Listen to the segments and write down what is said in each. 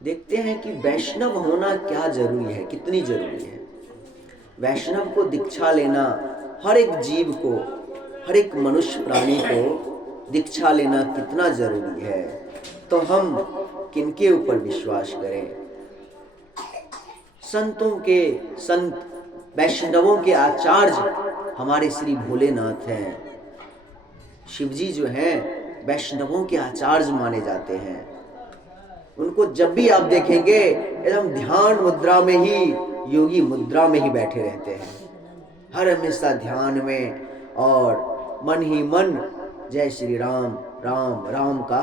देखते हैं कि वैष्णव होना क्या जरूरी है, कितनी जरूरी है। वैष्णव को दीक्षा लेना, हर एक जीव को, हर एक मनुष्य प्राणी को दीक्षा लेना कितना जरूरी है। तो हम किनके ऊपर विश्वास करें? संत वैष्णवों के आचार्य हमारे श्री भोलेनाथ हैं। शिवजी जो हैं वैष्णवों के आचार्य माने जाते हैं। उनको जब भी आप देखेंगे एकदम ध्यान मुद्रा में ही, योगी मुद्रा में ही बैठे रहते हैं, हर हमेशा ध्यान में, और मन ही मन जय श्री राम राम राम का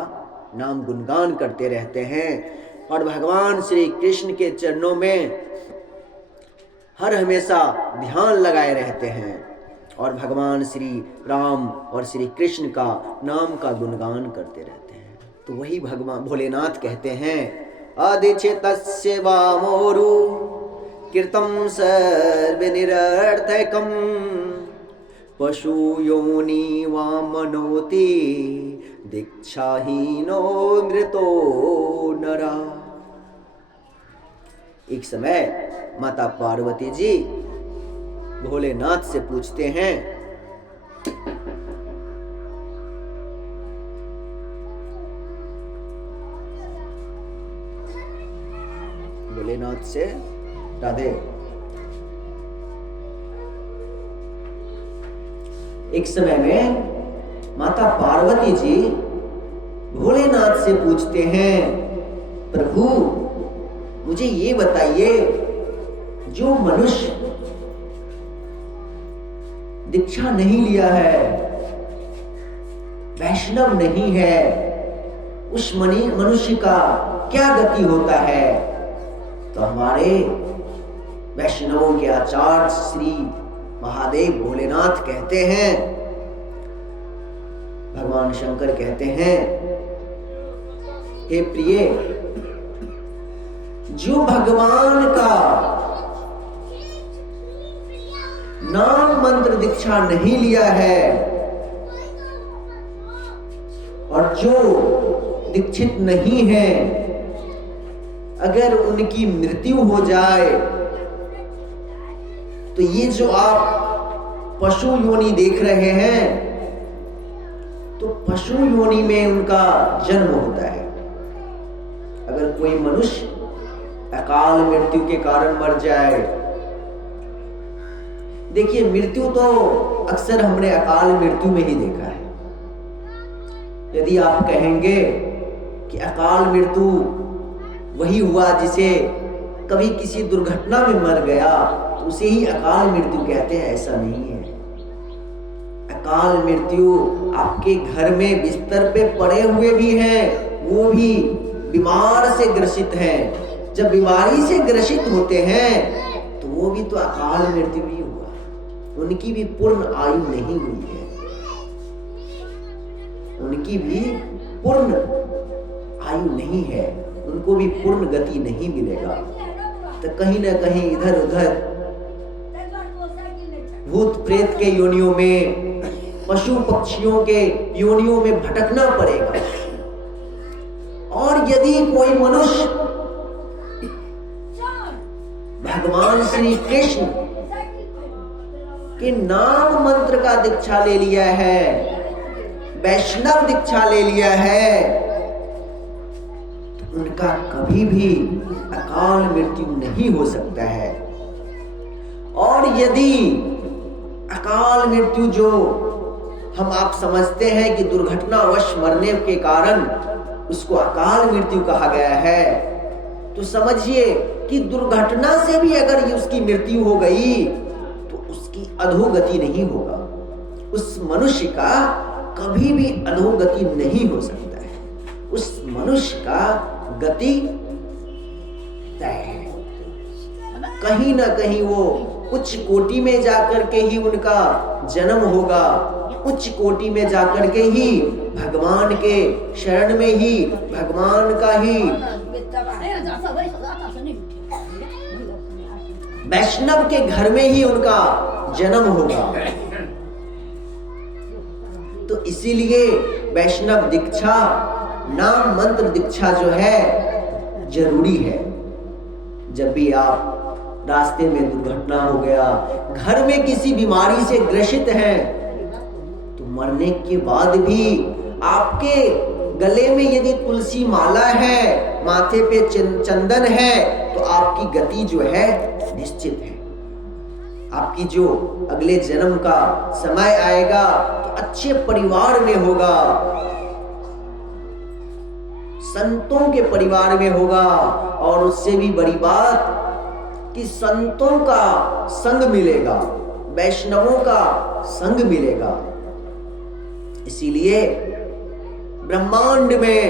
नाम गुणगान करते रहते हैं। और भगवान श्री कृष्ण के चरणों में हर हमेशा ध्यान लगाए रहते हैं और भगवान श्री राम और श्री कृष्ण का नाम का गुणगान करते रहते हैं। तो वही भगवान भोलेनाथ कहते हैं, अधिचितस्य वामोरु कीर्तम सर्वनिरर्थकम पशु योनि वामनोति दीक्षाहीनो मृतो नरा। एक समय माता पार्वती जी भोलेनाथ से पूछते हैं, भोलेनाथ से राधे, एक समय में माता पार्वती जी भोलेनाथ से पूछते हैं, प्रभु मुझे ये बताइए, जो मनुष्य दीक्षा नहीं लिया है, वैष्णव नहीं है, उस मनुष्य का क्या गति होता है? तो हमारे वैष्णवों के आचार्य श्री महादेव भोलेनाथ कहते हैं, भगवान शंकर कहते हैं, हे प्रिय, जो भगवान का नाम मंत्र दीक्षा नहीं लिया है और जो दीक्षित नहीं है, अगर उनकी मृत्यु हो जाए तो ये जो आप पशु योनि देख रहे हैं, तो पशु योनि में उनका जन्म होता है। अगर कोई मनुष्य अकाल मृत्यु के कारण मर जाए, देखिए मृत्यु तो अक्सर हमने अकाल मृत्यु में ही देखा है। यदि आप कहेंगे कि अकाल मृत्यु वही हुआ जिसे कभी किसी दुर्घटना में मर गया तो उसे ही अकाल मृत्यु कहते हैं, ऐसा नहीं है। अकाल मृत्यु आपके घर में बिस्तर पे पड़े हुए भी हैं, वो भी बीमार से ग्रसित हैं। जब बीमारी से ग्रसित होते हैं तो वो भी तो अकाल मृत्यु ही हुआ, उनकी भी पूर्ण आयु नहीं हुई है, उनकी भी पूर्ण आयु नहीं है, उनको भी पूर्ण गति नहीं मिलेगा। तो कहीं ना कहीं इधर उधर भूत प्रेत के योनियों में, पशु पक्षियों के योनियों में भटकना पड़ेगा। और यदि कोई मनुष्य भगवान श्री कृष्ण के नाम मंत्र का दीक्षा ले लिया है, वैष्णव दीक्षा ले लिया है, तो उनका कभी भी अकाल मृत्यु नहीं हो सकता है। और यदि अकाल मृत्यु जो हम आप समझते हैं कि दुर्घटनावश मरने के कारण उसको अकाल मृत्यु कहा गया है, तो समझिए कि दुर्घटना से भी अगर उसकी मृत्यु हो गई तो उसकी अधोगति नहीं होगा, उस मनुष्य का कभी भी अधोगति नहीं हो सकता है, उस मनुष्य का गति तय है। कहीं ना कहीं वो उच्च कोटि में जाकर के ही उनका जन्म होगा, उच्च कोटि में जाकर के ही भगवान के शरण में ही भगवान का ही वैष्णव के घर में ही उनका जन्म होगा। तो इसीलिए वैष्णव दीक्षा, नाम मंत्र दीक्षा जो है जरूरी है। जब भी आप रास्ते में दुर्घटना हो गया, घर में किसी बीमारी से ग्रसित हैं, तो मरने के बाद भी आपके गले में यदि तुलसी माला है, माथे पे चंदन है, तो आपकी गति जो है निश्चित है। आपकी जो अगले जन्म का समय आएगा तो अच्छे परिवार में होगा, संतों के परिवार में होगा। और उससे भी बड़ी बात कि संतों का संग मिलेगा, वैष्णवों का संग मिलेगा। इसीलिए ब्रह्मांड में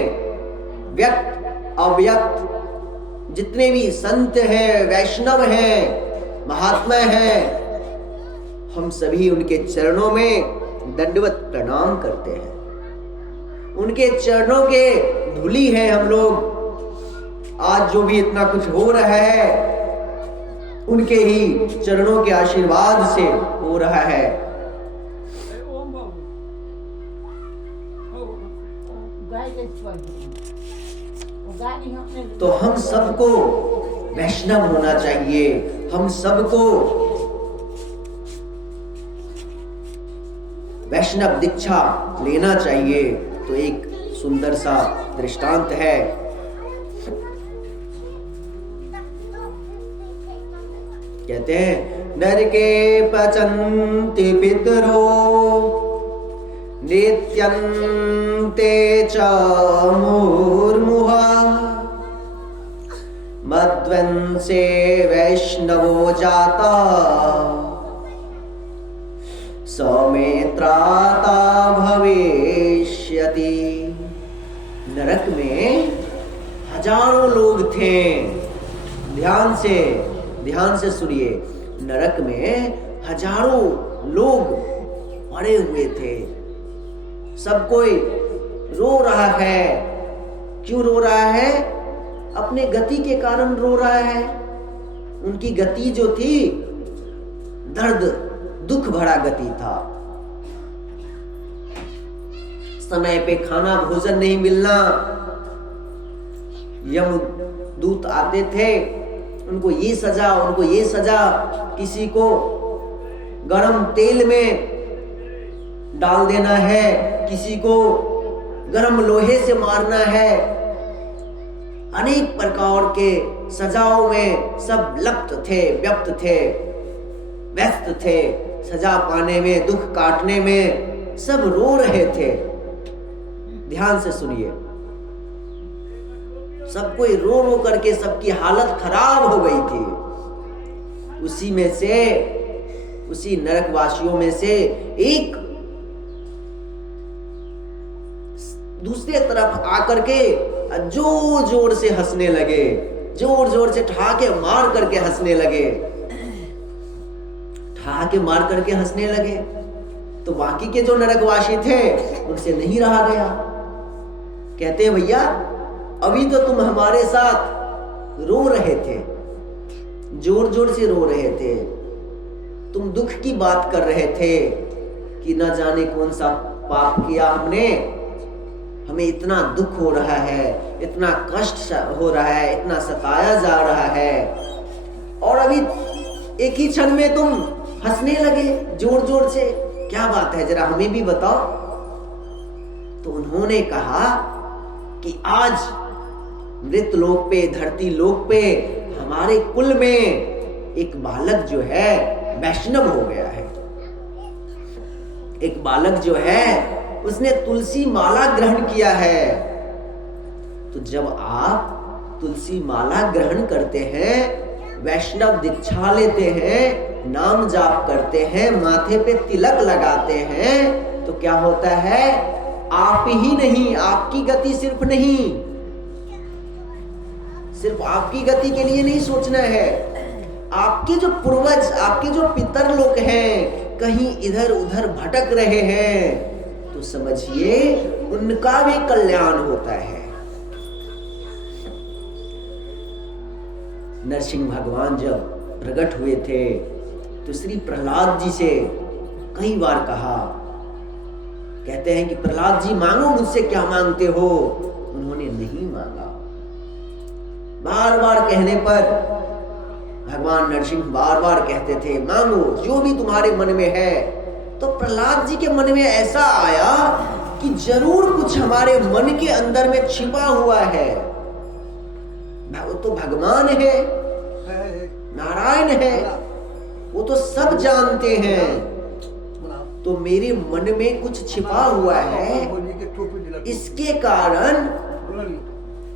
व्यक्त अव्यक्त जितने भी संत हैं, वैष्णव हैं, महात्मा हैं, हम सभी उनके चरणों में दंडवत प्रणाम करते हैं। उनके चरणों के धूली हैं हम लोग। आज जो भी इतना कुछ हो रहा है, उनके ही चरणों के आशीर्वाद से हो रहा है। तो हम सबको वैष्णव होना चाहिए, हम सबको वैष्णव दीक्षा लेना चाहिए। तो एक सुंदर सा दृष्टांत है। कहते हैं नरके पचन्ति पितरो नित्यन्ते च मुहुर्मुहुः मद्वंसे वैष्णवो जाता समे त्राता भविष्यति। नरक में हजारों लोग थे। ध्यान से सुनिए। नरक में हजारों लोग पड़े हुए थे। सब कोई रो रहा है। क्यों रो रहा है? अपने गति के कारण रो रहा है। उनकी गति जो थी दर्द दुख भरा गति था। समय पे खाना भोजन नहीं मिलना। यम दूत आते थे, उनको ये सजा, उनको ये सजा। किसी को गरम तेल में डाल देना है, किसी को गरम लोहे से मारना है। अनेक प्रकार के सजाओं में सब लप्त थे, व्यस्त थे। सजा पाने में, दुख काटने में सब रो रहे थे। ध्यान से सुनिए। सब कोई रो रो करके सबकी हालत खराब हो गई थी। उसी नरकवासियों में से एक दूसरे तरफ आकर के जोर जोर से हंसने लगे, जोर से ठहाके मार करके हंसने लगे। तो बाकी के जो नरकवासी थे उनसे नहीं रहा गया। कहते हैं भैया अभी तो तुम हमारे साथ रो रहे थे, जोर से रो रहे थे। तुम दुख की बात कर रहे थे कि न जाने कौन सा पाप किया हमने, हमें इतना दुख हो रहा है, इतना कष्ट हो रहा है, इतना सताया जा रहा है। और अभी एक ही क्षण में तुम हंसने लगे जोर से। क्या बात है, जरा हमें भी बताओ। तो उन्होंने कहा कि आज मृत लोक पे, धरती लोक पे हमारे कुल में एक बालक जो है वैष्णव हो गया है। एक बालक जो है उसने तुलसी माला ग्रहण किया है। तो जब आप तुलसी माला ग्रहण करते हैं, वैष्णव दीक्षा लेते हैं, नाम जाप करते हैं, माथे पे तिलक लगाते हैं, तो क्या होता है? आप ही नहीं, आपकी गति सिर्फ आपकी गति के लिए नहीं सोचना है। आपके जो पूर्वज, आपके जो पितर लोग हैं, कहीं इधर उधर भटक रहे हैं, तो समझिए उनका भी कल्याण होता है। नरसिंह भगवान जब प्रकट हुए थे तो श्री प्रहलाद जी से कई बार कहा। कहते हैं कि प्रहलाद जी मांगो मुझसे, क्या मांगते हो? उन्होंने नहीं मांगा। बार बार कहने पर भगवान नरसिंह बार बार कहते थे, मांगो जो भी तुम्हारे मन में है। तो प्रहलाद जी के मन में ऐसा आया कि जरूर कुछ हमारे मन के अंदर में छिपा हुआ है। वो तो भगवान है, नारायण है, वो तो सब जानते हैं, तो मेरे मन में कुछ छिपा हुआ है, इसके कारण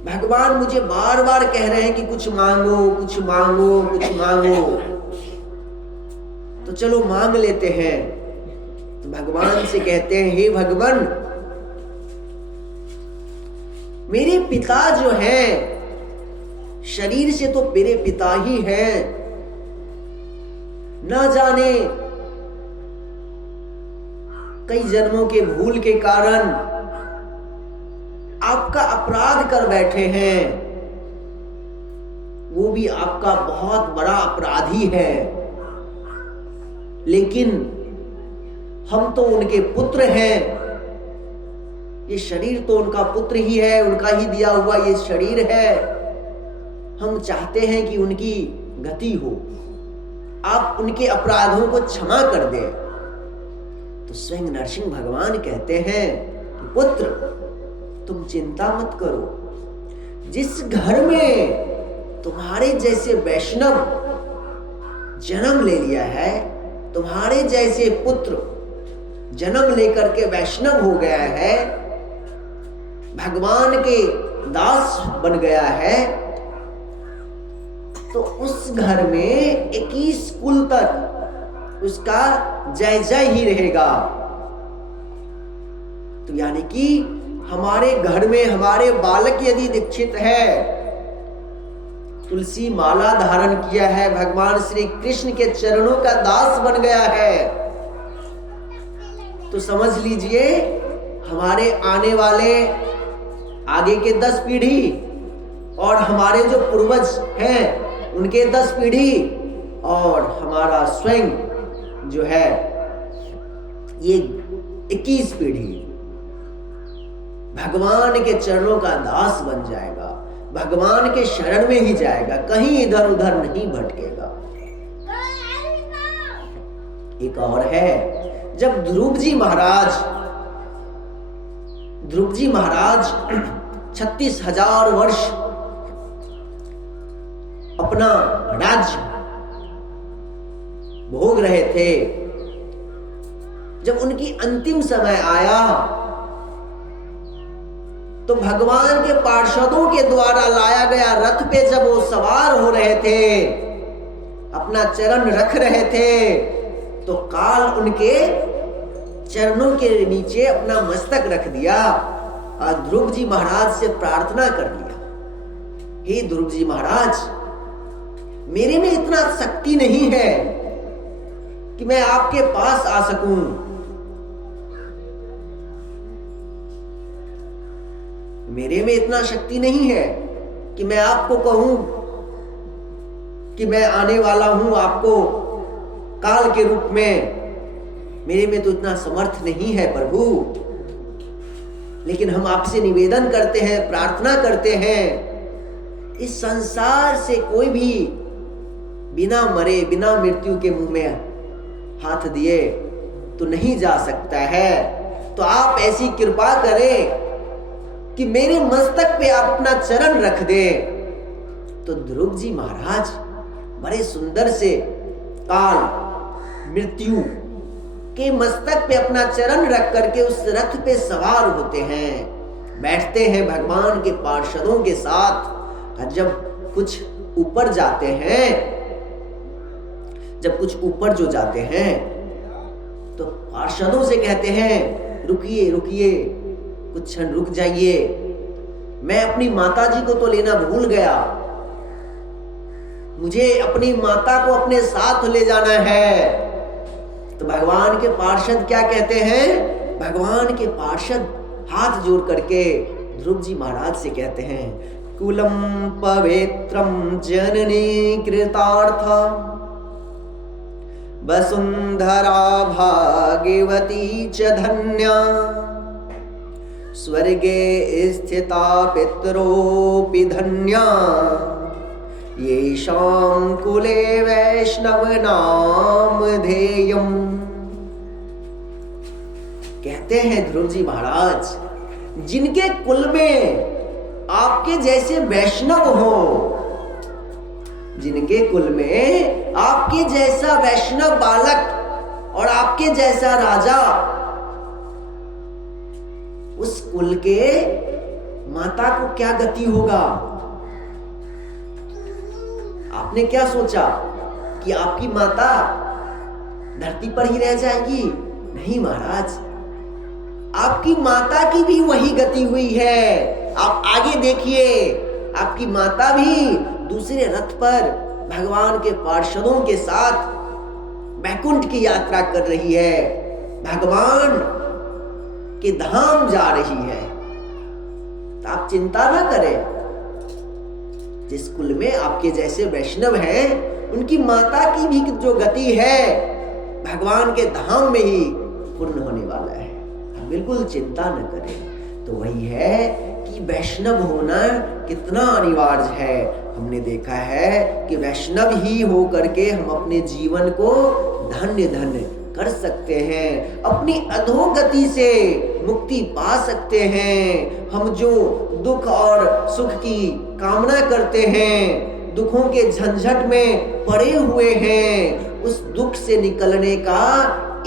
भगवान मुझे बार बार कह रहे हैं कि कुछ मांगो, कुछ मांगो, कुछ मांगो। तो चलो मांग लेते हैं। तो भगवान से कहते हैं, हे भगवान, मेरे पिता जो हैं, शरीर से तो मेरे पिता ही हैं, ना जाने कई जन्मों के भूल के कारण आपका अपराध कर बैठे हैं। वो भी आपका बहुत बड़ा अपराधी है, लेकिन हम तो उनके पुत्र हैं। ये शरीर तो उनका पुत्र ही है, उनका ही दिया हुआ ये शरीर है। हम चाहते हैं कि उनकी गति हो, आप उनके अपराधों को क्षमा कर दें। तो स्वयं नरसिंह भगवान कहते हैं कि पुत्र, तुम चिंता मत करो। जिस घर में तुम्हारे जैसे वैष्णव जन्म ले लिया है, तुम्हारे जैसे पुत्र जन्म लेकर के वैष्णव हो गया है, भगवान के दास बन गया है, तो उस घर में 21 कुल तक उसका जय जय ही रहेगा। तो यानी कि हमारे घर में हमारे बालक यदि दीक्षित है, तुलसी माला धारण किया है, भगवान श्री कृष्ण के चरणों का दास बन गया है, तो समझ लीजिए हमारे आने वाले आगे के 10 पीढ़ी और हमारे जो पूर्वज हैं उनके 10 पीढ़ी और हमारा स्वयं जो है ये 21 पीढ़ी भगवान के चरणों का दास बन जाएगा, भगवान के शरण में ही जाएगा, कहीं इधर उधर नहीं भटकेगा। एक और है, जब ध्रुव जी महाराज 36,000 वर्ष अपना राज्य भोग रहे थे, जब उनकी अंतिम समय आया तो भगवान के पार्षदों के द्वारा लाया गया रथ पे जब वो सवार हो रहे थे, अपना चरण रख रहे थे, तो काल उनके चरणों के नीचे अपना मस्तक रख दिया और ध्रुव जी महाराज से प्रार्थना कर लिया, हे ध्रुव जी महाराज, मेरे में इतना शक्ति नहीं है कि मैं आपके पास आ सकूं। मेरे में इतना शक्ति नहीं है कि मैं आपको कहूं कि मैं आने वाला हूं आपको काल के रूप में। मेरे में तो इतना समर्थ नहीं है प्रभु, लेकिन हम आपसे निवेदन करते हैं, प्रार्थना करते हैं, इस संसार से कोई भी बिना मरे, बिना मृत्यु के मुंह में हाथ दिए तो नहीं जा सकता है। तो आप ऐसी कृपा करें कि मेरे मस्तक पे आप अपना चरण रख दे। तो ध्रुव जी महाराज बड़े सुंदर से काल मृत्यु के मस्तक पे अपना चरण रख करके उस रथ पे सवार होते हैं, बैठते हैं भगवान के पार्षदों के साथ। और जब कुछ ऊपर जाते हैं, जब कुछ ऊपर जो जाते हैं तो पार्षदों से कहते हैं, रुकिए रुकिए, कुछ क्षण रुक जाइए, मैं अपनी माता जी को तो लेना भूल गया, मुझे अपनी माता को अपने साथ ले जाना है। तो भगवान के पार्षद क्या कहते हैं? भगवान के पार्षद हाथ जोड़ करके ध्रुव जी महाराज से कहते हैं, कुलम पवित्रम जननी कृतार्थ वसुंधरा भाग्यवती च धन्या स्वर्गे स्थिता पितरोऽपि धन्या येषां कुले वैष्णव नाम धेयम। कहते हैं ध्रुव जी महाराज, जिनके कुल में आपके जैसे वैष्णव हो, जिनके कुल में आपके जैसा वैष्णव बालक और आपके जैसा राजा, उस कुल के माता को क्या गति होगा? आपने क्या सोचा कि आपकी माता धरती पर ही रह जाएगी? नहीं महाराज, आपकी माता की भी वही गति हुई है। आप आगे देखिए, आपकी माता भी दूसरे रथ पर भगवान के पार्षदों के साथ वैकुंठ की यात्रा कर रही है, भगवान के धाम जा रही है। तो आप चिंता ना करें, जिस कुल में आपके जैसे वैष्णव हैं, उनकी माता की भी जो गति है भगवान के धाम में ही पूर्ण होने वाला है। आप बिल्कुल चिंता न करें। तो वही है कि वैष्णव होना कितना अनिवार्य है। हमने देखा है कि वैष्णव ही हो करके हम अपने जीवन को धन्य धन्य कर सकते हैं, अपनी अधोगति से मुक्ति पा सकते हैं। हम जो दुख और सुख की कामना करते हैं, दुखों के झंझट में पड़े हुए हैं, उस दुख से निकलने का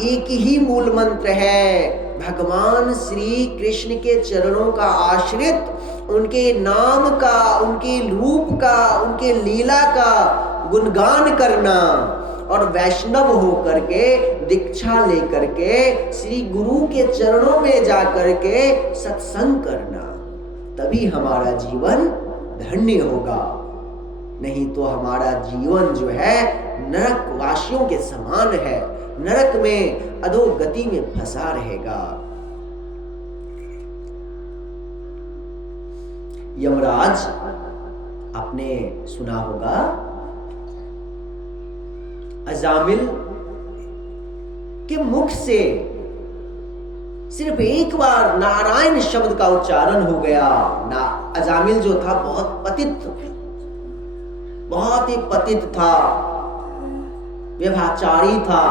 एक ही मूल मंत्र है, भगवान श्री कृष्ण के चरणों का आश्रित, उनके नाम का, उनके रूप का, उनके लीला का गुणगान करना और वैष्णव होकर के दीक्षा लेकर के श्री गुरु के चरणों में जाकर के सत्संग करना, तभी हमारा जीवन धन्य होगा। नहीं तो हमारा जीवन जो है नरक वासियों के समान है, नरक में अधोगति में फंसा रहेगा। यमराज, आपने सुना होगा, अजामिल के मुख से सिर्फ एक बार नारायण शब्द का उच्चारण हो गया। अजामिल जो था बहुत ही पतित था, व्यभिचारी था,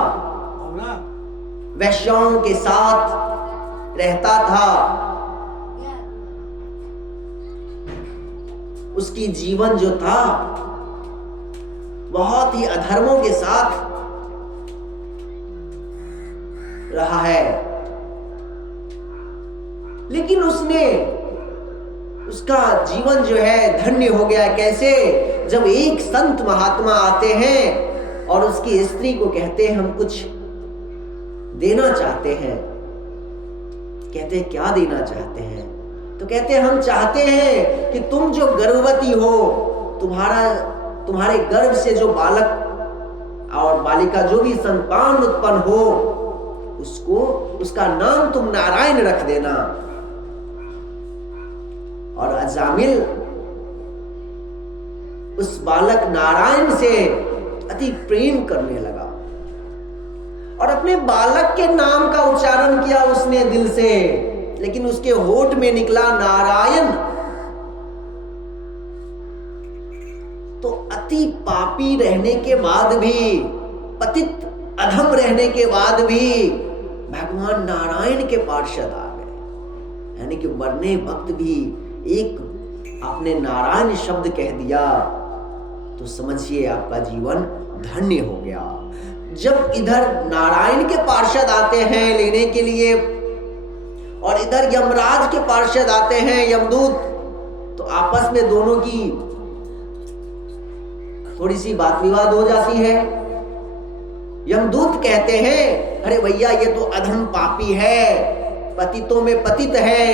वैश्यों के साथ रहता था। उसकी जीवन जो था बहुत ही अधर्मों के साथ रहा है, लेकिन उसका जीवन जो है धन्य हो गया। कैसे? जब एक संत महात्मा आते हैं और उसकी स्त्री को कहते हैं हम कुछ देना चाहते हैं। कहते हैं क्या देना चाहते हैं? तो कहते हैं हम चाहते हैं कि तुम जो गर्भवती हो, तुम्हारे गर्भ से जो बालक और बालिका जो भी संतान उत्पन्न हो, उसका नाम तुम नारायण रख देना। और अजामिल उस बालक नारायण से अति प्रेम करने लगा और अपने बालक के नाम का उच्चारण किया उसने दिल से, लेकिन उसके होठ में निकला नारायण। तो अति पापी रहने के बाद भी, पतित अधम रहने के बाद भी भगवान नारायण के पार्षद आ गए। यानी कि मरने वक्त भी एक आपने नारायण शब्द कह दिया तो समझिए आपका जीवन धन्य हो गया। जब इधर नारायण के पार्षद आते हैं लेने के लिए और इधर यमराज के पार्षद आते हैं यमदूत, तो आपस में दोनों की थोड़ी सी बात विवाद हो जाती है। यमदूत कहते हैं अरे भैया ये तो अधम पापी है, पतितों में पतित है,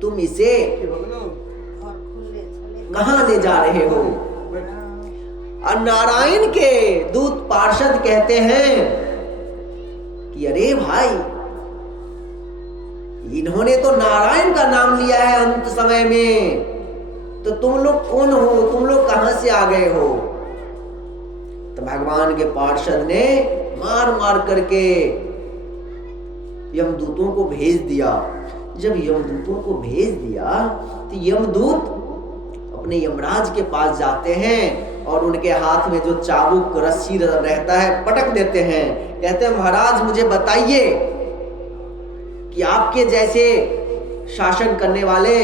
तुम इसे कहां ले जा रहे हो? और नारायण के दूत पार्षद कहते हैं कि अरे भाई इन्होंने तो नारायण का नाम लिया है अंत समय में, तो तुम लोग कौन हो? तुम लोग कहां से आ गए हो? तो भगवान के पार्षद ने मार मार करके यमदूतों को भेज दिया। जब यमदूतों को भेज दिया तो यमदूत अपने यमराज के पास जाते हैं और उनके हाथ में जो चाबुक रस्सी रहता है पटक देते हैं। कहते हैं महाराज मुझे बताइए कि आपके जैसे शासन करने वाले,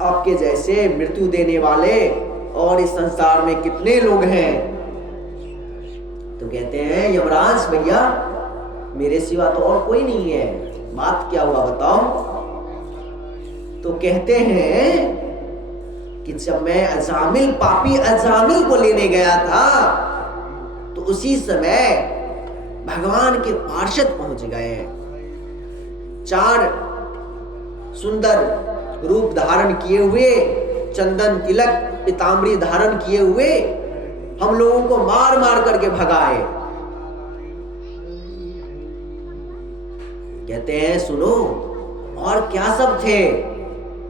आपके जैसे मृत्यु देने वाले और इस संसार में कितने लोग हैं। तो कहते हैं यमराज भैया मेरे सिवा तो और कोई नहीं है, बात क्या हुआ बताओ। तो कहते हैं कि जब मैं अजामिल, पापी अजामिल को लेने गया था तो उसी समय भगवान के पार्षद पहुंच गए। 4 सुंदर रूप धारण किए हुए, चंदन तिलक पीताम्बरी धारण किए हुए हम लोगों को मार मार करके भगाए। कहते हैं सुनो और क्या सब थे,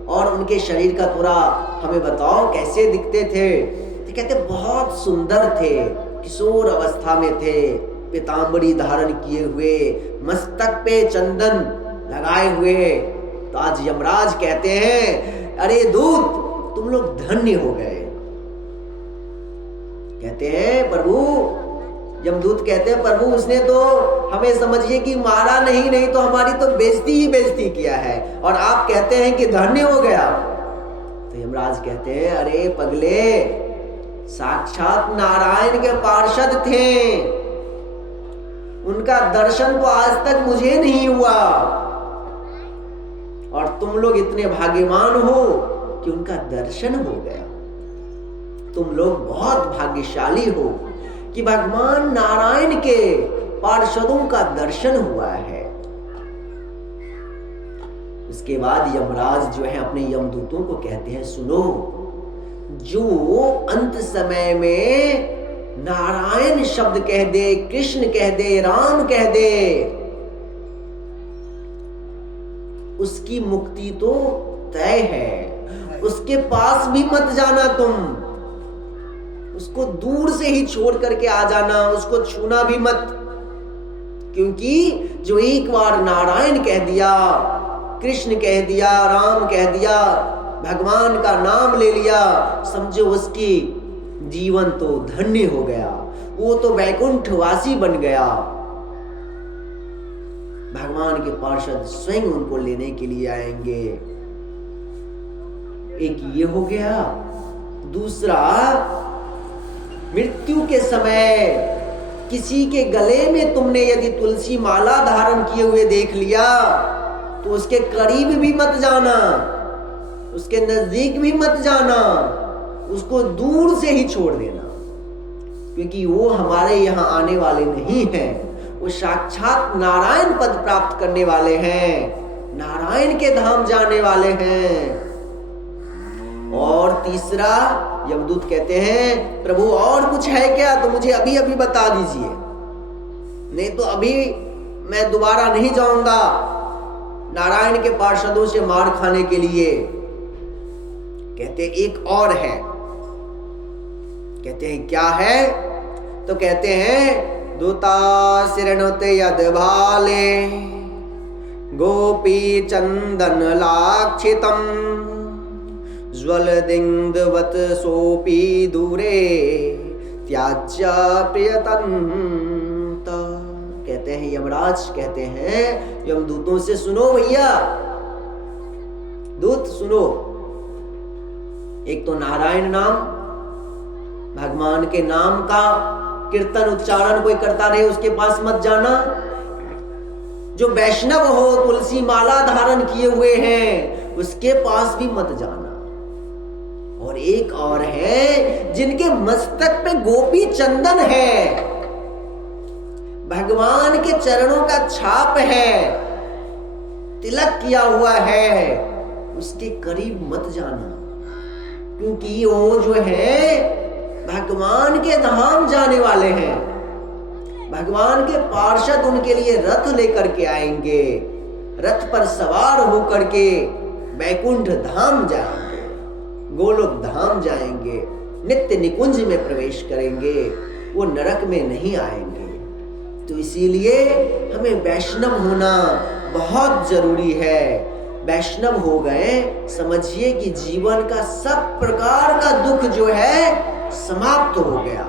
और उनके शरीर का थोड़ा हमें बताओ कैसे दिखते थे। तो कहते बहुत सुंदर थे, किशोर अवस्था में थे, पीताम्बरी धारण किए हुए, मस्तक पे चंदन लगाए हुए। तो आज यमराज कहते हैं अरे दूत तुम लोग धन्य हो गए। कहते हैं प्रभु, यमदूत कहते हैं प्रभु उसने तो हमें समझिए कि मारा नहीं तो हमारी तो बेइज्जती ही बेइज्जती किया है, और आप कहते हैं कि धन्य हो गया। तो यमराज कहते हैं अरे पगले, साक्षात नारायण के पार्षद थे, उनका दर्शन तो आज तक मुझे नहीं हुआ, और तुम लोग इतने भाग्यवान हो कि उनका दर्शन हो गया। तुम लोग बहुत भाग्यशाली हो कि भगवान नारायण के पार्षदों का दर्शन हुआ है। उसके बाद यमराज जो है अपने यमदूतों को कहते हैं सुनो, जो अंत समय में नारायण शब्द कह दे, कृष्ण कह दे, राम कह दे, उसकी मुक्ति तो तय है। उसके पास भी मत जाना तुम, उसको दूर से ही छोड़ करके आ जाना, उसको छूना भी मत, क्योंकि जो एक बार नारायण कह दिया, कृष्ण कह दिया, राम कह दिया, भगवान का नाम ले लिया, समझो उसकी जीवन तो धन्य हो गया, वो तो वैकुंठवासी बन गया। भगवान के पार्षद स्वयं उनको लेने के लिए आएंगे। एक ये हो गया। दूसरा, मृत्यु के समय किसी के गले में तुमने यदि तुलसी माला धारण किए हुए देख लिया तो उसके करीब भी मत जाना, उसके नजदीक भी मत जाना, उसको दूर से ही छोड़ देना, क्योंकि वो हमारे यहाँ आने वाले नहीं हैं, वो साक्षात नारायण पद प्राप्त करने वाले हैं, नारायण के धाम जाने वाले हैं। और तीसरा, यमदूत कहते हैं प्रभु और कुछ है क्या तो मुझे अभी अभी बता दीजिए, नहीं तो अभी मैं दोबारा नहीं जाऊंगा नारायण के पार्षदों से मार खाने के लिए। कहते एक और है। कहते हैं क्या है? तो कहते हैं दूता सिरणुते यद भाले गोपी चंदन लाक्षितम ज्वलदिंगवत सोपी दूरे त्याज्य प्रियतंत। कहते हैं यमराज कहते हैं यमदूतों से सुनो भैया, दूत सुनो, एक तो नारायण नाम, भगवान के नाम का कीर्तन उच्चारण कोई करता रहे उसके पास मत जाना। जो वैष्णव हो, तुलसी माला धारण किए हुए हैं, उसके पास भी मत जाना। और एक और है जिनके मस्तक पे गोपी चंदन है, भगवान के चरणों का छाप है, तिलक किया हुआ है, उसके करीब मत जाना, क्योंकि वो जो है भगवान के धाम जाने वाले हैं। भगवान के पार्षद उनके लिए रथ लेकर के आएंगे, रथ पर सवार होकर के वैकुंठ धाम जाएंगे, गोलोक धाम जाएंगे, नित्य निकुंज में प्रवेश करेंगे, वो नरक में नहीं आएंगे। तो इसीलिए हमें वैष्णव होना बहुत जरूरी है। वैष्णव हो गए, समझिए कि जीवन का सब प्रकार का दुख जो है समाप्त हो गया।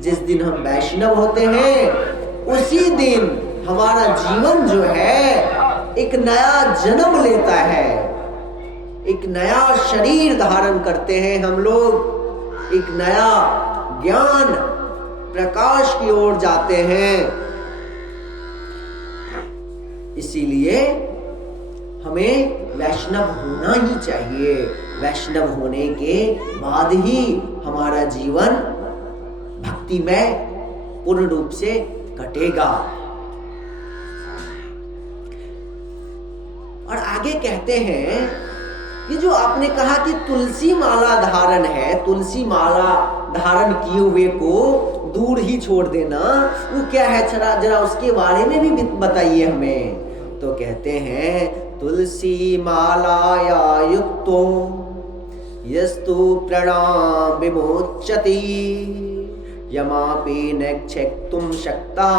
जिस दिन हम वैष्णव होते हैं उसी दिन हमारा जीवन जो है एक नया जन्म लेता है, एक नया शरीर धारण करते हैं हम लोग, एक नया ज्ञान प्रकाश की ओर जाते हैं। इसीलिए हमें वैष्णव होना ही चाहिए। वैष्णव होने के बाद ही हमारा जीवन भक्ति में पूर्ण रूप से कटेगा। और आगे कहते हैं, ये जो आपने कहा कि तुलसी माला धारण है, तुलसी माला धारण किए हुए को दूर ही छोड़ देना, वो क्या है, जरा उसके बारे में भी बताइए हमें। तो कहते हैं, तुलसी मालाया युक्तो यस्तु प्रणाम विमोचति यमापि नक्षेक्तुम शक्ता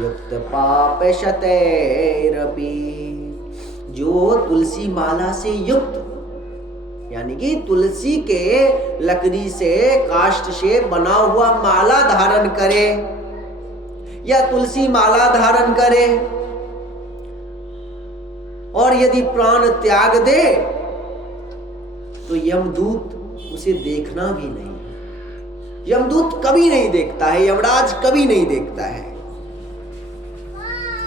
युक्त पाप शतैरपि। जो तुलसी माला से युक्त, यानी कि तुलसी के लकड़ी से, काष्ठ से बना हुआ माला धारण करे या तुलसी माला धारण करे, और यदि प्राण त्याग दे तो यमदूत उसे देखना भी नहीं, यमदूत कभी नहीं देखता है, यमराज कभी नहीं देखता है।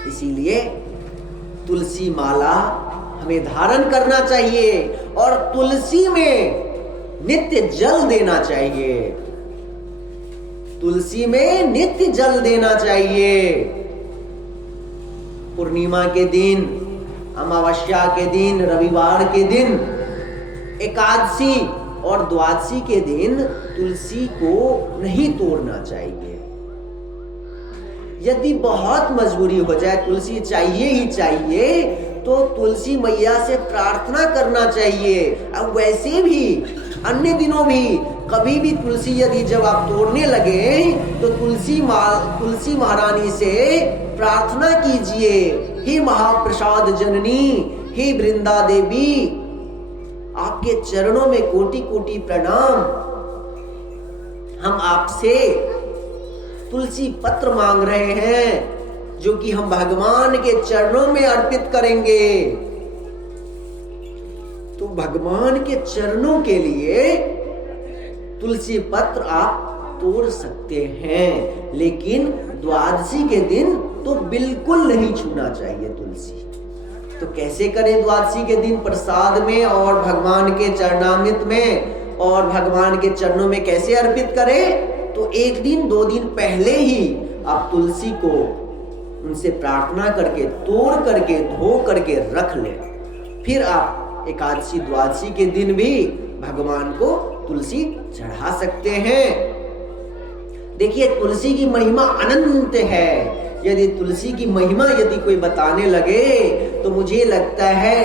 इसीलिए तुलसी माला हमें धारण करना चाहिए और तुलसी में नित्य जल देना चाहिए, तुलसी में नित्य जल देना चाहिए। पूर्णिमा के दिन, अमावस्या के दिन, रविवार के दिन, एकादशी और द्वादशी के दिन तुलसी को नहीं तोड़ना चाहिए। यदि बहुत मजबूरी हो जाए, तुलसी चाहिए ही चाहिए, तो तुलसी मैया से प्रार्थना करना चाहिए। अब वैसे भी अन्य दिनों भी कभी भी तुलसी यदि जब आप तोड़ने लगे तो तुलसी महारानी से प्रार्थना कीजिए, हे महाप्रसाद जननी, हे वृंदा देवी, आपके चरणों में कोटि कोटि प्रणाम। हम आपसे तुलसी पत्र मांग रहे हैं जो कि हम भगवान के चरणों में अर्पित करेंगे। तो भगवान के चरणों के लिए तुलसी पत्र आप तोड़ सकते हैं, लेकिन द्वादशी के दिन तो बिल्कुल नहीं छूना चाहिए तुलसी। तो कैसे करें द्वादशी के दिन? प्रसाद में और भगवान के चरणामृत में और भगवान के चरणों में कैसे अर्पित करें? तो एक दिन 2 दिन पहले ही आप तुलसी को उनसे प्रार्थना करके, तोड़ करके, धो करके रख लें। फिर आप एकादशी द्वादशी के दिन भी भगवान को तुलसी चढ़ा सकते हैं। देखिए, तुलसी की महिमा अनंत है। यदि तुलसी की महिमा यदि कोई बताने लगे तो मुझे लगता है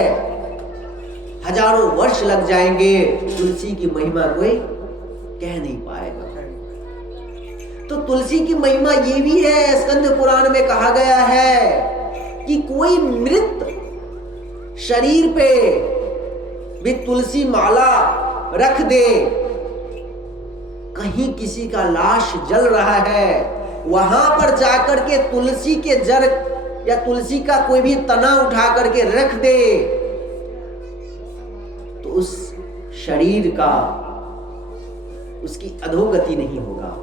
हजारों वर्ष लग जाएंगे, तुलसी की महिमा कोई कह नहीं पाएगा। तो तुलसी की महिमा ये भी है, स्कंद पुराण में कहा गया है कि कोई मृत शरीर पे भी तुलसी माला रख दे, कहीं किसी का लाश जल रहा है, वहां पर जाकर के तुलसी के जड़ या तुलसी का कोई भी तना उठा करके रख दे, तो उस शरीर का, उसकी अधोगति नहीं होगा,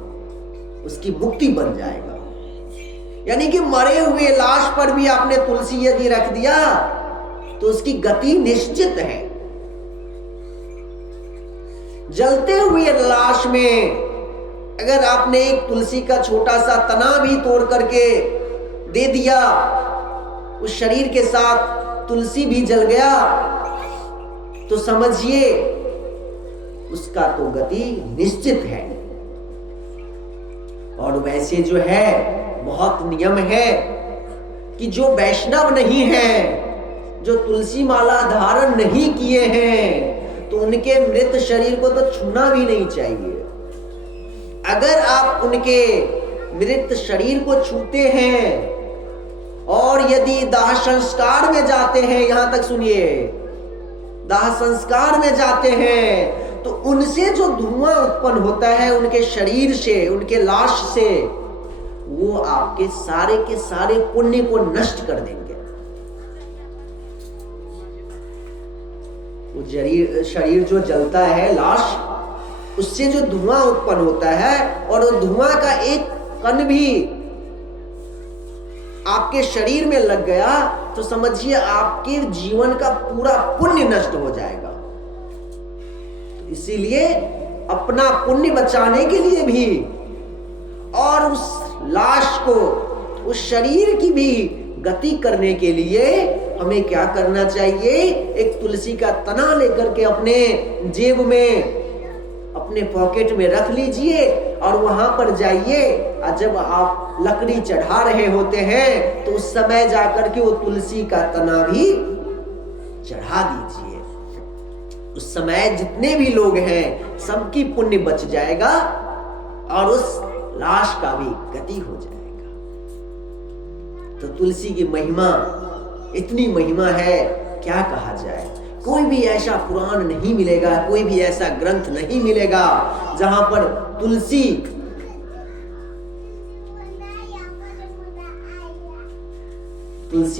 उसकी मुक्ति बन जाएगा। यानी कि मरे हुए लाश पर भी आपने तुलसी यदि रख दिया तो उसकी गति निश्चित है। जलते हुए लाश में अगर आपने एक तुलसी का छोटा सा तना भी तोड़ करके दे दिया, उस शरीर के साथ तुलसी भी जल गया, तो समझिए उसका तो गति निश्चित है। और वैसे जो है बहुत नियम है कि जो वैष्णव नहीं है, जो तुलसी माला धारण नहीं किए हैं, तो उनके मृत शरीर को तो छूना भी नहीं चाहिए। अगर आप उनके मृत शरीर को छूते हैं और यदि दाह संस्कार में जाते हैं, यहां तक सुनिए, दाह संस्कार में जाते हैं तो उनसे जो धुआं उत्पन्न होता है उनके शरीर से, उनके लाश से, वो आपके सारे के सारे पुण्य को नष्ट कर देंगे। वो शरीर जो जलता है, लाश, उससे जो धुआं उत्पन्न होता है, और वो धुआं का एक कण भी आपके शरीर में लग गया तो समझिए आपके जीवन का पूरा पुण्य नष्ट हो जाएगा। इसीलिए अपना पुण्य बचाने के लिए भी और उस लाश को, उस शरीर की भी गति करने के लिए हमें क्या करना चाहिए? एक तुलसी का तना लेकर के अपने जेब में, अपने पॉकेट में रख लीजिए और वहां पर जाइए, और जब आप लकड़ी चढ़ा रहे होते हैं तो उस समय जाकर के वो तुलसी का तना भी चढ़ा दीजिए। उस समय जितने भी लोग हैं सबकी पुण्य बच जाएगा और उस लाश का भी गति हो जाएगा। तो तुलसी की महिमा, इतनी महिमा है, क्या कहा जाए। कोई भी ऐसा पुराण नहीं मिलेगा, कोई भी ऐसा ग्रंथ नहीं मिलेगा जहां पर तुलसी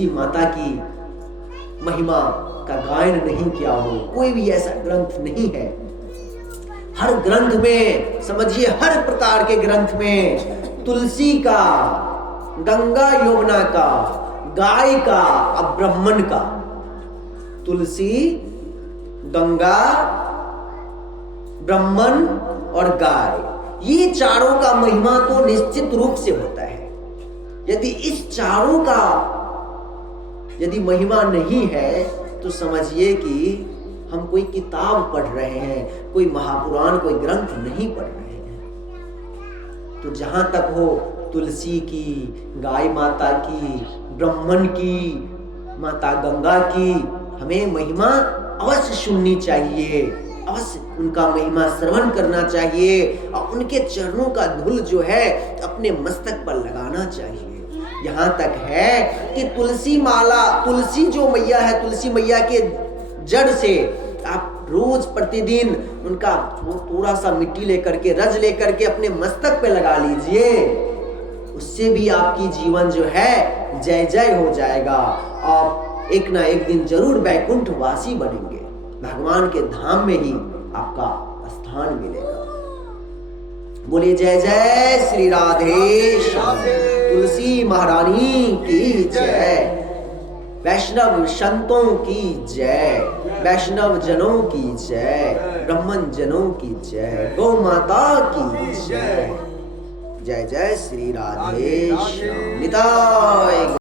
माता की महिमा का गायन नहीं किया हो। कोई भी ऐसा ग्रंथ नहीं है। हर ग्रंथ में, समझिए हर प्रकार के ग्रंथ में तुलसी का, गंगा यमुना का, गाय का और ब्राह्मण का, तुलसी, गंगा, ब्राह्मण और गाय, ये चारों का महिमा तो निश्चित रूप से होता है। यदि इस चारों का यदि महिमा नहीं है तो समझिए कि हम कोई किताब पढ़ रहे हैं, कोई महापुराण, कोई ग्रंथ नहीं पढ़ रहे हैं। तो जहां तक हो तुलसी की, गाय माता की, ब्राह्मण की, माता गंगा की हमें महिमा अवश्य सुननी चाहिए, अवश्य उनका महिमा श्रवण करना चाहिए और उनके चरणों का धूल जो है अपने मस्तक पर लगाना चाहिए। यहाँ तक है कि तुलसी माला, तुलसी जो मैया है, तुलसी मैया के जड़ से आप रोज प्रतिदिन उनका थोड़ा सा मिट्टी लेकर के, रज लेकर के अपने मस्तक पे लगा लीजिए। उससे भी आपकी जीवन जो है जय जय हो जाएगा। आप एक ना एक दिन जरूर वैकुंठ वासी बनेंगे, भगवान के धाम में ही आपका स्थान मिलेगा। बोलिए जय जय श्री राधे श्याम। तुलसी महारानी की जय, वैष्णव संतों की जय, वैष्णव जनों की जय, ब्राह्मण जनों की जय, गौ माता की जय। जय जय श्री राधे श्याम। निताय